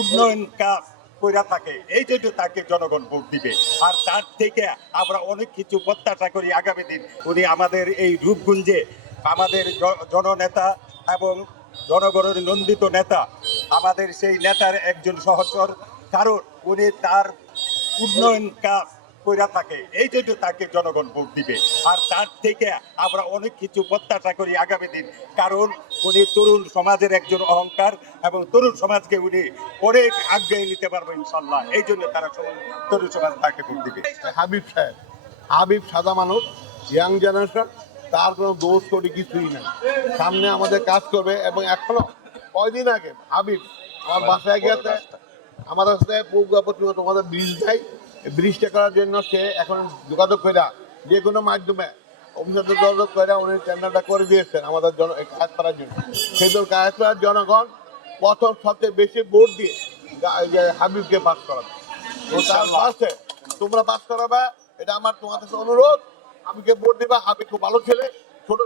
উন্নয়ন কাজ কইরা থাকে, এই জন্য তাকে জনগণ ভোট দিবে। আর তার থেকে আমরা অনেক কিছু প্রত্যাশা করি আগামী দিন। উনি আমাদের এই রূপগুঞ্জে আমাদের জননেতা এবং জনগণের নন্দিত নেতা, আমাদের সেই নেতার একজন সহচর। কারণ উনি তার উন্নয়ন কাজ কইরা থাকে, এই জন্য তাকে জনগণ ভোট দিবে। আর তার থেকে আমরা অনেক কিছু প্রত্যাশা করি আগামী দিন। কারণ উনি তরুণ সমাজের একজন অহংকার এবং তরুণ সমাজকে উনি অনেক আগ্রহে নিতে পারব ইনশাল্লাহ। এই জন্য তারা তরুণ সমাজ তাকে ভোট দিবে। হাবিব সাহেব, হাবিব সাদা মানুষ ইয়াং জেনারেশন তার কোনো দোষ করি কিছুই নাই। সামনে আমাদের কাজ করবে এবং এখনও কয়দিন আগে হাবিব আমার বাসায় গিয়েছে আমাদের সাথে তোমাদের ব্রিজ দেয়। ব্রিজটা করার জন্য সে এখন যোগাযোগ করে যে কোনো মাধ্যমে যোগাযোগ করে উনি টেন্ডারটা করে দিয়েছেন আমাদের জন কাজ করার জন্য। সেই জন্য কাজ করার জনগণ প্রথম সবচেয়ে বেশি ভোট দিয়ে হাবিবকে পাস করাবে। তো তার পাশে তোমরা পাস করাবে এটা আমার তোমার কাছে অনুরোধ। আমি ভোট দিবা হাবিব খুব ভালো ছেলে ছোট